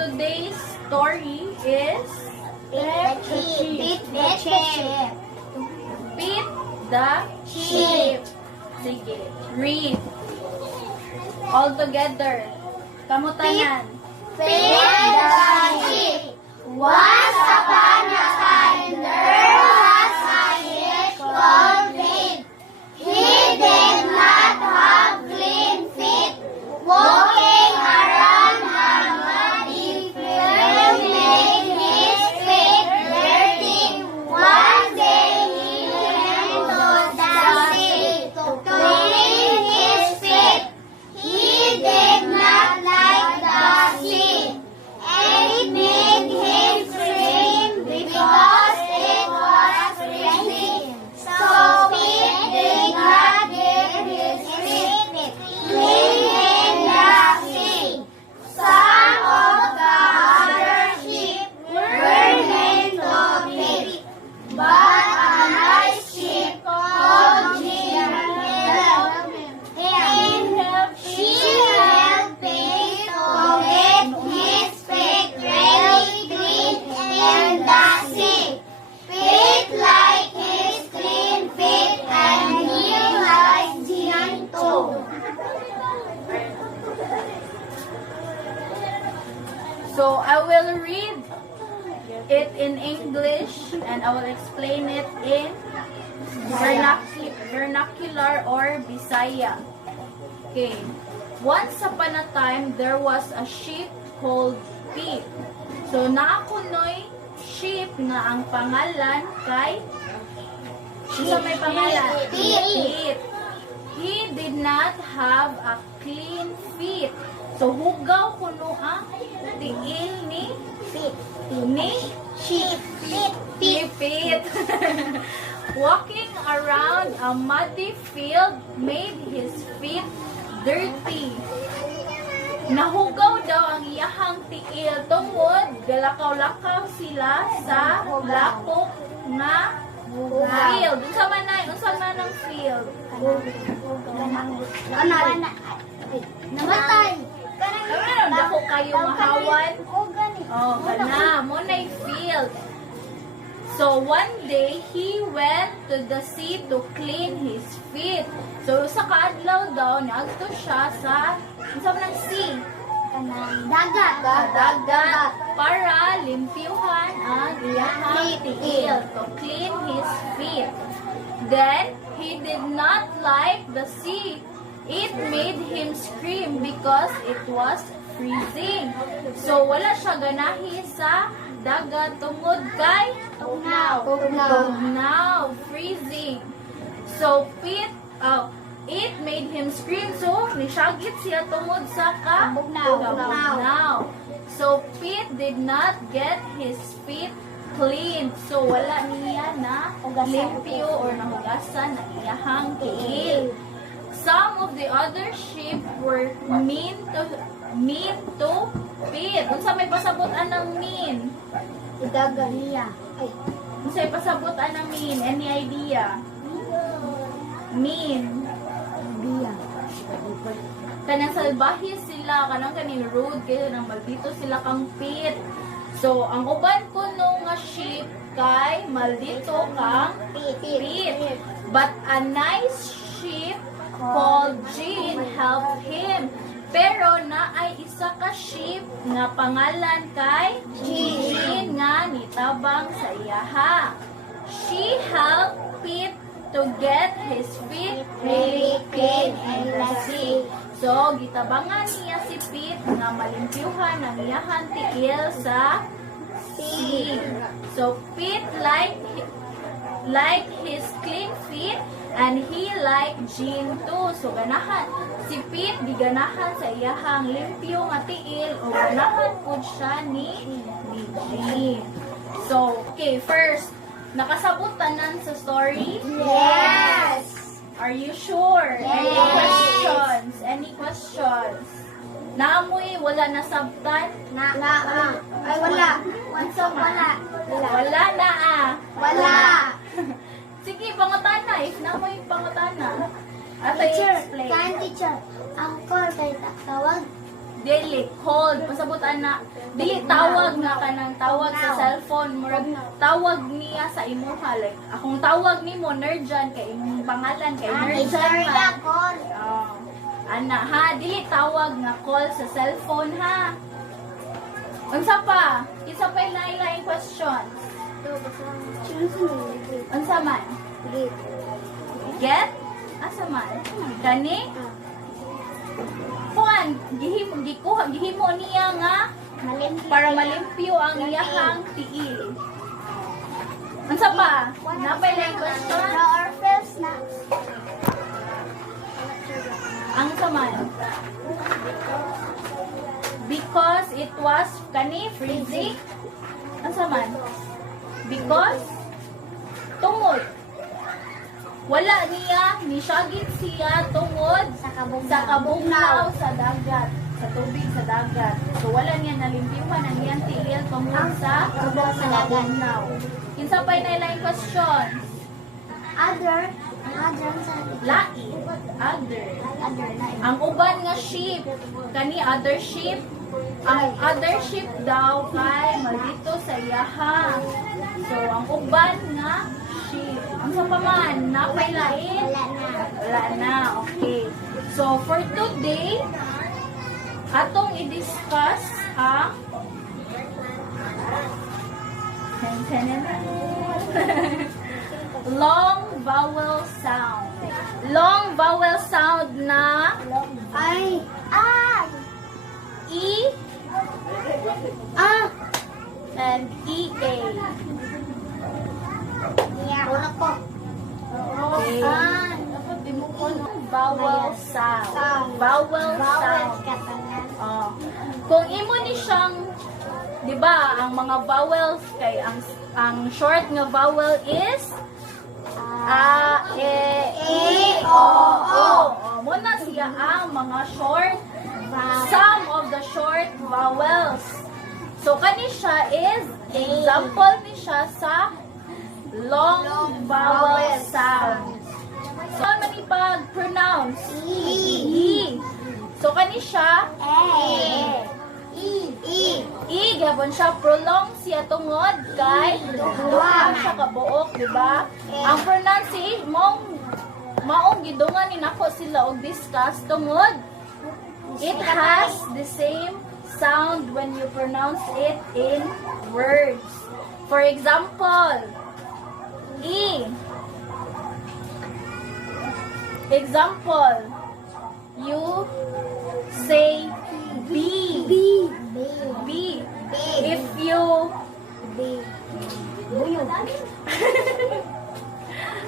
today's story is Beat the sheep. Beat the Sheep. Sige, read. All together. Kamutanan. Beat the sheep. Once upon a time, there was a sheep called Beat. He did not have clean feet, walking around a muddy field made his feet dirty. One day he went to the sea to clean his feet. He did not like the sea, and it made him scream because it was freezing. So Pete did not get his feet clean in the sea. Some of the other sheep were named to Pete, but a nice sheep called Jim helped him. She helped Pete to get his feet really clean in the sea. Pete liked his clean feet and he liked Jim too. So I will read it in English and I will explain it in vernacular or Bisaya. Okay. Once upon a time, there was a sheep called Pete. So naakunoy sheep na ang pangalan kay Isa may pangalan? Pete. He did not have a clean feet. So hugaw kuno ang tiil ni Sheep. Pete. Walking around a muddy field made his feet dirty. Nahugaw daw ang iyahang tiil tungod galakaw-lakaw sila sa lapok nga field. Unsa man ang field? Namatay. Meron dako kayo mahawan. Oh, kana mo na field. So one day he went to the sea to clean his feet. So sa kaadlaw daw niadto siya sa unsa man ang sea? Dagat para limpyuhan ang iyahang tiil to clean his feet. Then he did not like the sea. It made him scream because it was freezing. So wala siya ganahi sa dagat tungod kay tugnaw, freezing. So it made him scream. So nisagit siya tungod sa tugnaw. So Pete did not get his feet clean. So wala niya na limpyo or nahugasan na iyahang tiil. Some of the other sheep were mean to Pete. Unsa may pasabutan ng mean? Unsa may pasabutan ng mean? Any idea? Mean. Kanang salbahe sila, kanang kaning rude, kaya nang maldito sila kang Pete. So, ang uban ko nung nga sheep kay maldito kang Pete. But a nice sheep called Jean helped him. Pero na ay isa ka sheep nga pangalan kay Jean nga nitabang sa iyaha. She helped Pete to get his feet really clean in the sea. So, gitabangan niya si Pete nga malimpyuhan ang iyahang tiil sa sea. So, Pete liked his clean feet and he liked Jean too. So, ganahan. Si Pete, di ganahan sa iyahang limpyo nga tiil o ganahan po siya ni Jean. So, okay, first, nakasabot tanan sa story? Yes. Are you sure? Yes. Any questions? Naamoy, wala na sabtan? Ay, wala. Wala na Wala. Sige, pangutana. If naamoy pangutana. At Teacher, explain. teacher, ang call kay tawag Dili, called. Pasabutan na. Dili, tawag na ka ng tawag sa cellphone. Murag, tawag niya sa imuha. Like, akong tawag ni mo, Nerdjan, kay imong pangalan, kay Nerdjan man. Oh. Ana, ha? Dili, tawag na call sa cellphone, ha? Unsa pa? Isa pa yung lain-lain questions. Unsa man? Get? Asa man? Gani? Kuan, gihimo niya nga para malimpyo ang iyahang tiil. Unsa pa? Napay lang question? Ang saman. Because it was kani freezing. Ang saman. Because tungod wala niya ni syagit siya tungod sa kabugnaw sa dagat, sa tubig sa dagat. So wala niya nalimpyuhan ang iyang tiil tungod sa kabugnaw. Kinsa pa na ilang questions? Other. Lai, other. Ang uban nga ship, kani other ship. Ang other ship daw kay malito sa iyaha. So ang uban nga ship. Ang sa paman, napay lain? Wala na, okay. So for today, atong i-discuss ang long vowel sound. Long vowel sound na I. E and EA. Wala ko. Okay. Vowel sound. Vowel sound. Oh. Kung imo ni siyang, 'di ba, ang mga vowels kay ang short nga vowel is A, E, I, O, O. Mo na siya ang mga short, some of the short vowels. So, kani siya is, example ni siya sa long vowel sound. So, ano ni pag-pronounce? E. So, kani siya, E, gabon siya, prolong siya tungod kay duha siya kabuok, di ba? Ang pronunciation maong gidungan ni nako sila og discuss tungod it has the same sound when you pronounce it in words. For example, E. Example, you say B. B. If you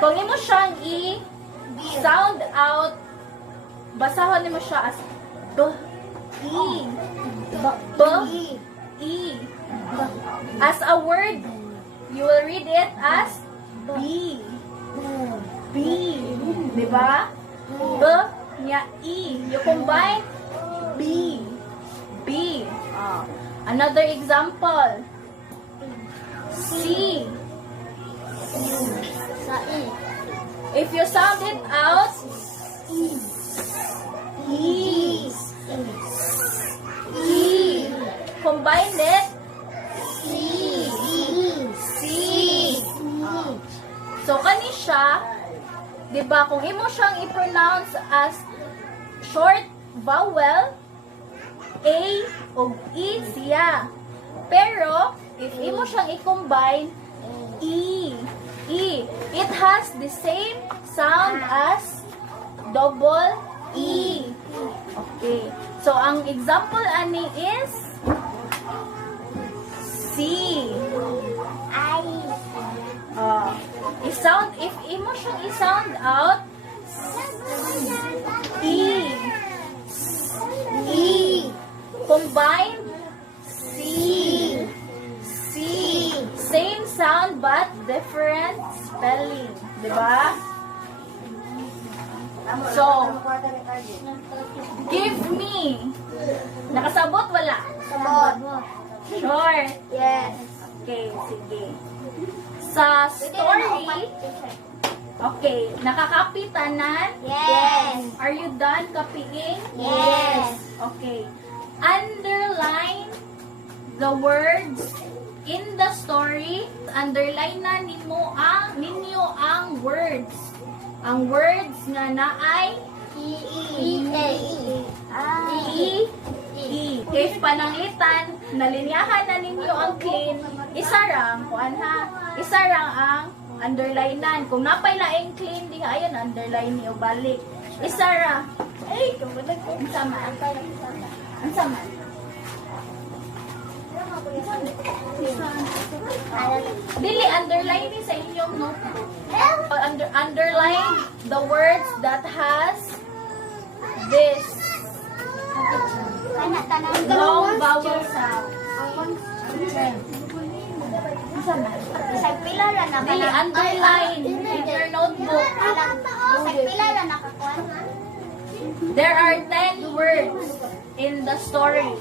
kung imo siyang i-sound out, basahon mo siya as B. E. B. E. As a word, you will read it as B. B. Diba? B niya E. You combine B. B. Another example. C. If you sound it out, E. E. Combine it, C. So, kani siya, diba, kung imo siyang i-pronounce as short vowel, A o E siya. Pero, if imo siyang i-combine, E. E. It has the same sound as double E. Okay. So, ang example ani is C. If imo siyang i-sound out, E. E. Combine, C. C. Same sound but different spelling. Diba? So, give me. Nakasabot? Wala? Sure? Yes. Okay, sige. Sa story, okay, nakakopy tanan? Yes. Are you done copying? Yes. Okay. underline the words in the story. Underline na ninyo ang words. Ang words nga na ay Kay pananglitan, nalinyahan na ninyo ang clean, isarang, kuan ha, isarang ang underlinean. Kung napay laing clean, di ayan, underline niyo, balik. Isara. Ay, kamalag ko. Ang sama. Ang sama. Dili, underline ni sa inyong notebook. Underline the words that has this long vowel sound. Isang pila lang na Dili, underline in your notebook. Isang pila lang nakakuan. There are 10 words in the story.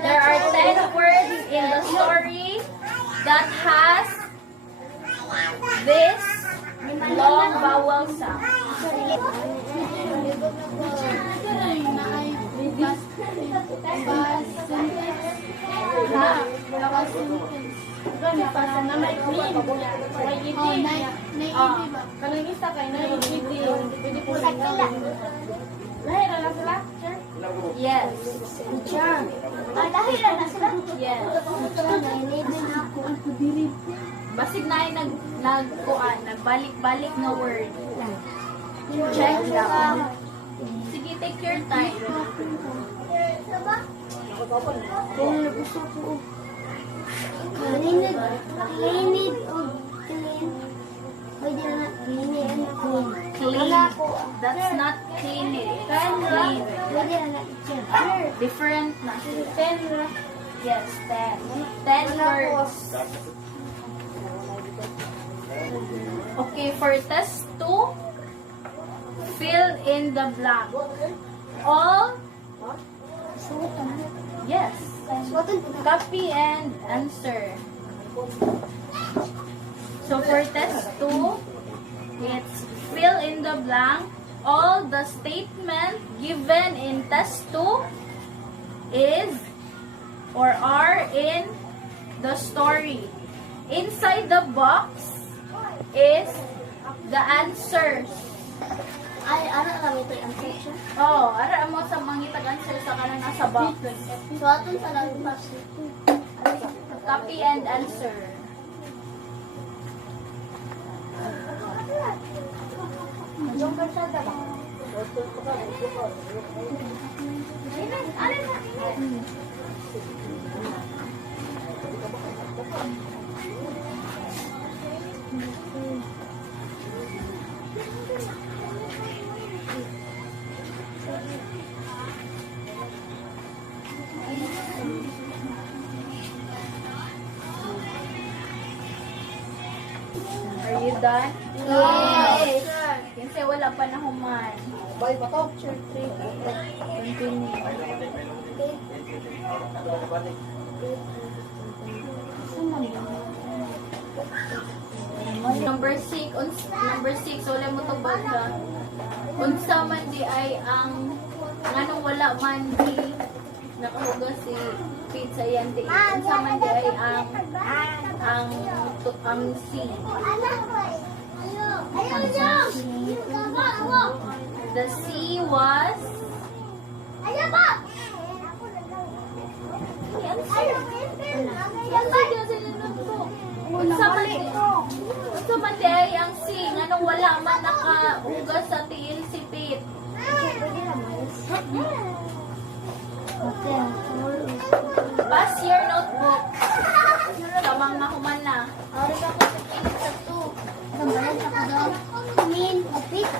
There are 10 words in the story that has this long vowel sound. Yes. Dahil na sila. Yes. Basig na ay nagkuan, nagbalik-balik na word. Check lang. Sige, take your time. Clean o clean. Pwede na clean. Clean. That's not clean. Clean. Pwede na i-check. Different na. 10. Yes, 10. 10 words. Okay, for test 2, fill in the blank. All, yes. Copy and answer. So for test 2, it's fill in the blank. All the statement given in test 2 is or are in the story. Inside the box is the answers. Ay, ano lang ito yung section? Oh, ara mo sa mangitag answer sa kanang nasa box. So, aton sa lang box. Copy and answer. Yung persada ba? Are you done? Yes. Kasi wala pa na human. Bye pa to? Continue. Number 6, wala mo to banda. Unsa man di ay ang nganong wala man di nakahugas si pizza yan di. Unsa man di ay ang C. The C was unsa man di ay ang C nganong wala man nakahugas sa tiil si Pit. Pass your notebook. Kamang mahuman na. Clean. Pit.